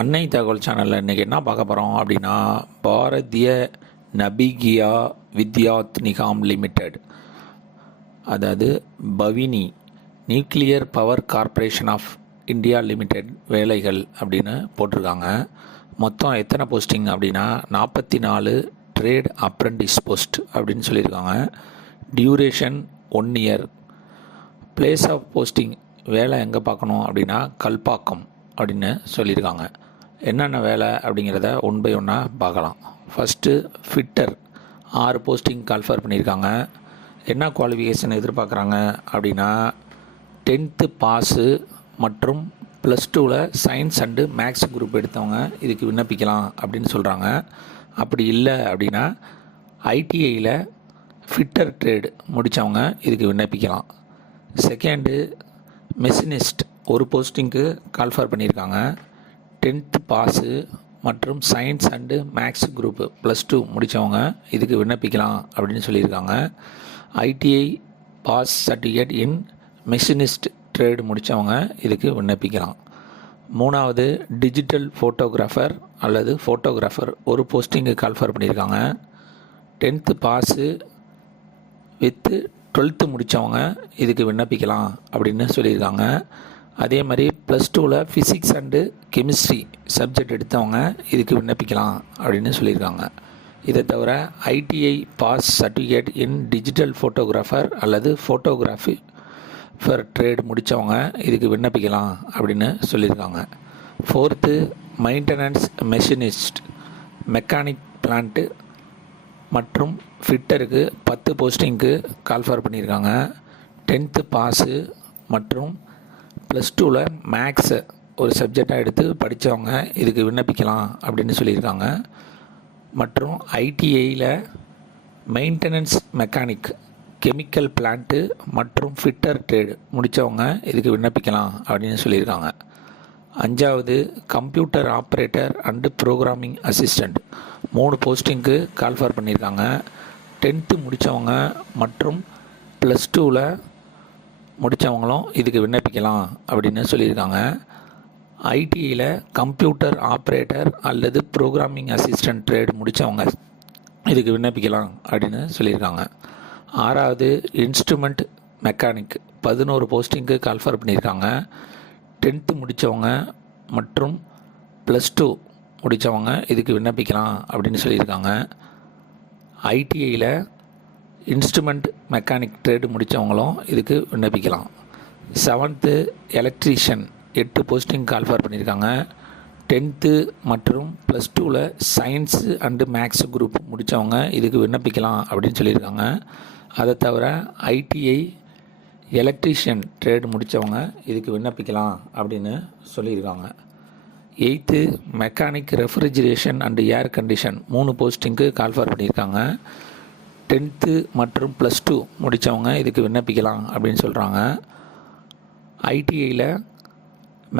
அன்னை தகவல் சேனலில் இன்றைக்கி என்ன பார்க்க போகிறோம் அப்படின்னா, பாரதிய நபிகியா வித்யாத் நிகாம் லிமிடெட், அதாவது Bhavini nuclear power corporation of India limited வேலைகள் அப்படின்னு போட்டிருக்காங்க. மொத்தம் எத்தனை போஸ்டிங் அப்படின்னா 44 ட்ரேட் அப்ரெண்டிஸ் போஸ்ட் அப்படின்னு சொல்லியிருக்காங்க. Duration 1 year. Place of posting, வேலை எங்கே பார்க்கணும் அப்படின்னா கல்பாக்கம் அப்படின்னு சொல்லியிருக்காங்க. என்னென்ன வேலை அப்படிங்கிறத ஒன் பை ஒன்னாக பார்க்கலாம். ஃபஸ்ட்டு ஃபிட்டர் 6 போஸ்டிங் கால்ஃபர் பண்ணியிருக்காங்க. என்ன குவாலிஃபிகேஷன் எதிர்பார்க்குறாங்க அப்படின்னா 10th பாஸு மற்றும் +2ல் சயின்ஸ் அண்டு மேக்ஸ் குரூப் எடுத்தவங்க இதுக்கு விண்ணப்பிக்கலாம் அப்படின்னு சொல்கிறாங்க. அப்படி இல்லை அப்படின்னா ஐடிஐயில் ஃபிட்டர் ட்ரேடு முடித்தவங்க இதுக்கு விண்ணப்பிக்கலாம். செகண்டு மெஷினிஸ்ட் 1 போஸ்டிங்க்கு கால்ஃபர் பண்ணியிருக்காங்க. 10th பாஸு மற்றும் சயின்ஸ் அண்டு மேக்ஸ் குரூப்பு +2 முடித்தவங்க இதுக்கு விண்ணப்பிக்கலாம் அப்படின்னு சொல்லியிருக்காங்க. ITI pass certificate in machinist trade முடித்தவங்க இதுக்கு விண்ணப்பிக்கலாம். 3வது டிஜிட்டல் ஃபோட்டோகிராஃபர் அல்லது ஃபோட்டோகிராஃபர் 1 போஸ்டிங்கு கால்ஃபர் பண்ணியிருக்காங்க. 10th பாஸு வித்து 12th முடித்தவங்க இதுக்கு விண்ணப்பிக்கலாம் அப்படின்னு சொல்லியிருக்காங்க. அதே மாதிரி +2ல் ஃபிசிக்ஸ் அண்டு கெமிஸ்ட்ரி சப்ஜெக்ட் எடுத்தவங்க இதுக்கு விண்ணப்பிக்கலாம் அப்படின்னு சொல்லியிருக்காங்க. இதை தவிர ITI pass certificate in digital photographer அல்லது ஃபோட்டோகிராஃபி ஃபார் ட்ரேட் முடித்தவங்க இதுக்கு விண்ணப்பிக்கலாம் அப்படின்னு சொல்லியிருக்காங்க. 4th maintenance machinist mechanic plant மற்றும் ஃபிட்டருக்கு 10 போஸ்டிங்க்கு கால்ஃபர் பண்ணியிருக்காங்க. 10th பாஸு மற்றும் +2ல் மேக்ஸு ஒரு சப்ஜெக்டாக எடுத்து படித்தவங்க இதுக்கு விண்ணப்பிக்கலாம் அப்படின்னு சொல்லியிருக்காங்க. மற்றும் ஐடிஐயில் மெயின்டெனன்ஸ் மெக்கானிக் கெமிக்கல் பிளான்ட்டு மற்றும் ஃபிட்டர் ட்ரேடு முடித்தவங்க இதுக்கு விண்ணப்பிக்கலாம் அப்படின்னு சொல்லியிருக்காங்க. 5வது computer operator and programming assistant 3 போஸ்டிங்க்கு கால்ஃபர் பண்ணியிருக்காங்க. 10th முடித்தவங்க மற்றும் +2ல் முடித்தவங்களும் இதுக்கு விண்ணப்பிக்கலாம் அப்படின்னு சொல்லியிருக்காங்க. ஐடிஐயில் கம்ப்யூட்டர் ஆப்ரேட்டர் அல்லது ப்ரோக்ராமிங் அசிஸ்டண்ட் ட்ரேடு முடித்தவங்க இதுக்கு விண்ணப்பிக்கலாம் அப்படின்னு சொல்லியிருக்காங்க. 6வது இன்ஸ்ட்ருமெண்ட் மெக்கானிக் 11 போஸ்டிங்க்கு கால்ஃபர் பண்ணியிருக்காங்க. 10th முடித்தவங்க மற்றும் +2 முடித்தவங்க இதுக்கு விண்ணப்பிக்கலாம் அப்படின்னு சொல்லியிருக்காங்க. ஐடிஐயில் இன்ஸ்ட்ருமெண்ட் மெக்கானிக் ட்ரேடு முடித்தவங்களும் இதுக்கு விண்ணப்பிக்கலாம். 7th எலக்ட்ரீஷியன் 8 போஸ்டிங் கால்ஃபர் பண்ணியிருக்காங்க. 10th மற்றும் +2ல் சயின்ஸு அண்டு மேக்ஸ் குரூப் முடித்தவங்க இதுக்கு விண்ணப்பிக்கலாம் அப்படின்னு சொல்லியிருக்காங்க. அதை தவிர ஐடிஐ எலக்ட்ரீஷியன் ட்ரேடு முடித்தவங்க இதுக்கு விண்ணப்பிக்கலாம் அப்படின்னு சொல்லியிருக்காங்க. 8th mechanic refrigeration and air condition 3 போஸ்டிங்க்கு கால்ஃபர் பண்ணியிருக்காங்க. 10th மற்றும் +2 முடித்தவங்க இதுக்கு விண்ணப்பிக்கலாம் அப்படின்னு சொல்கிறாங்க. ஐடிஐயில்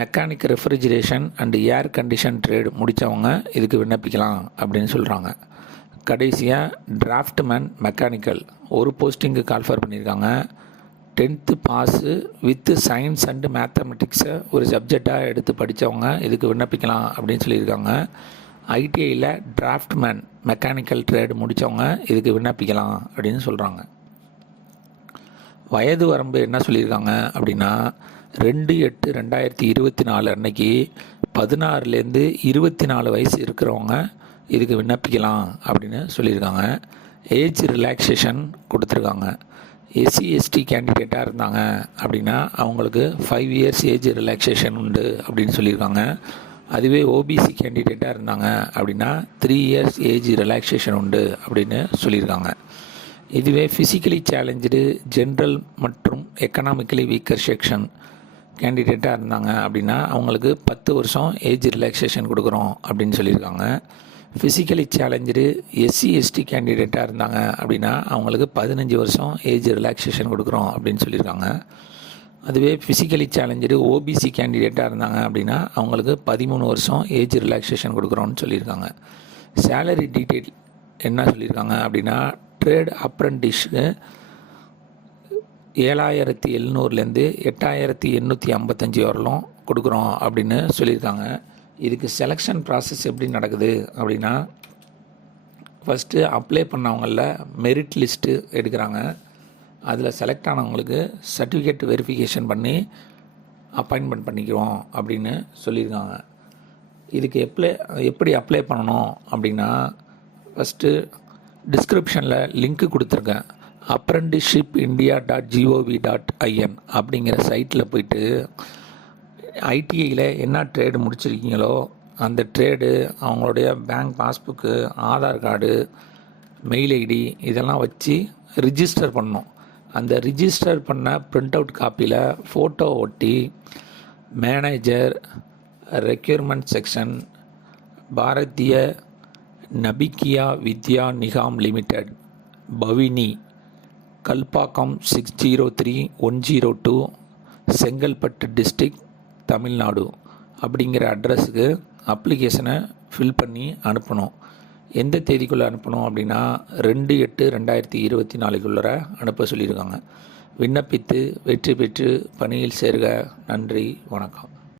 mechanic refrigeration and air condition trade முடித்தவங்க இதுக்கு விண்ணப்பிக்கலாம் அப்படின்னு சொல்கிறாங்க. கடைசியாக டிராஃப்ட்மேன் மெக்கானிக்கல் 1 போஸ்டிங்கு கால்ஃபர் பண்ணியிருக்காங்க. 10th pass with science and மேத்தமெட்டிக்ஸை ஒரு சப்ஜெக்டாக எடுத்து படித்தவங்க இதுக்கு விண்ணப்பிக்கலாம் அப்படின்னு சொல்லியிருக்காங்க. ஐடிஐயில் டிராஃப்ட்மேன் மெக்கானிக்கல் ட்ரேடு முடித்தவங்க இதுக்கு விண்ணப்பிக்கலாம் அப்படின்னு சொல்கிறாங்க. வயது வரம்பு என்ன சொல்லியிருக்காங்க அப்படின்னா 2/8/2024 அன்னைக்கு 16லேருந்து 24 வயசு இருக்கிறவங்க இதுக்கு விண்ணப்பிக்கலாம் அப்படின்னு சொல்லியிருக்காங்க. ஏஜ் ரிலாக்ஸேஷன் கொடுத்துருக்காங்க. SC/ST கேண்டிடேட்டாக இருந்தாங்க அப்படின்னா அவங்களுக்கு 5 இயர்ஸ் ஏஜ் ரிலாக்ஸேஷன் உண்டு அப்படின்னு சொல்லியிருக்காங்க. அதுவே ஓபிசி கேண்டிடேட்டாக இருந்தாங்க அப்படின்னா 3 இயர்ஸ் ஏஜ் ரிலாக்ஸேஷன் உண்டு அப்படின்னு சொல்லியிருக்காங்க. இதுவே ஃபிசிக்கலி சேலஞ்சு ஜென்ரல் மற்றும் எக்கனாமிக்கலி வீக்கர் செக்ஷன் கேண்டிடேட்டாக இருந்தாங்க அப்படின்னா அவங்களுக்கு 10 வருஷம் ஏஜ் ரிலாக்ஸேஷன் கொடுக்குறோம் அப்படின்னு சொல்லியிருக்காங்க. ஃபிசிக்கலி சேலஞ்சு SC/ST கேண்டிடேட்டாக இருந்தாங்க அப்படின்னா அவங்களுக்கு 15 வருஷம் ஏஜ் ரிலாக்ஸேஷன் கொடுக்குறோம் அப்படின்னு சொல்லியிருக்காங்க. அதுவே ஃபிசிக்கலி சேலஞ்சு ஓபிசி கேண்டிடேட்டாக இருந்தாங்க அப்படின்னா அவங்களுக்கு 13 வருஷம் ஏஜ் ரிலாக்ஸேஷன் கொடுக்குறோன்னு சொல்லியிருக்காங்க. சேலரி டீட்டெயில் என்ன சொல்லியிருக்காங்க அப்படின்னா ட்ரேட் அப்ரெண்டிஸ்க்கு 7,700லேருந்து 8,855 வரலும் கொடுக்குறோம் அப்படின்னு சொல்லியிருக்காங்க. இதுக்கு செலெக்ஷன் ப்ராசஸ் எப்படி நடக்குது அப்படின்னா, ஃபஸ்ட்டு அப்ளை பண்ணவங்களில் மெரிட் லிஸ்ட்டு எடுக்கிறாங்க. அதில் செலக்ட் ஆனவங்களுக்கு சர்டிஃபிகேட் வெரிஃபிகேஷன் பண்ணி அப்பாயின்மெண்ட் பண்ணிக்குவோம் அப்படின்னு சொல்லியிருக்காங்க. இதுக்கு எப்படி அப்ளை பண்ணணும் அப்படின்னா, ஃபஸ்ட்டு டிஸ்கிரிப்ஷனில் லிங்க்கு கொடுத்துருக்கேன். apprenticeshipindia.gov.in அப்படிங்கிற சைட்டில் போயிட்டு ஐடிஐயில் என்ன ட்ரேடு முடிச்சிருக்கீங்களோ அந்த ட்ரேடு, அவங்களுடைய bank passbook, Aadhaar card, mail ID இதெல்லாம் வச்சு ரிஜிஸ்டர் பண்ணணும். அந்த ரிஜிஸ்டர் பண்ண பிரிண்ட் அவுட் காப்பியில் ஃபோட்டோ ஒட்டி manager, requirement section, Bharatiya Nabhikiya Vidya Nigam limited, Bhavini, Kalpakkam 603102, Chengalpattu district, Tamil Nadu அப்படிங்கிற அட்ரஸுக்கு அப்ளிகேஷனை ஃபில் பண்ணி அனுப்பணும். எந்த தேதிக்குள்ளே அனுப்பணும் அப்படின்னா 2/8/2024 அனுப்ப சொல்லியிருக்காங்க. விண்ணப்பித்து வெற்றி பெற்று பணியில் சேர்க. நன்றி, வணக்கம்.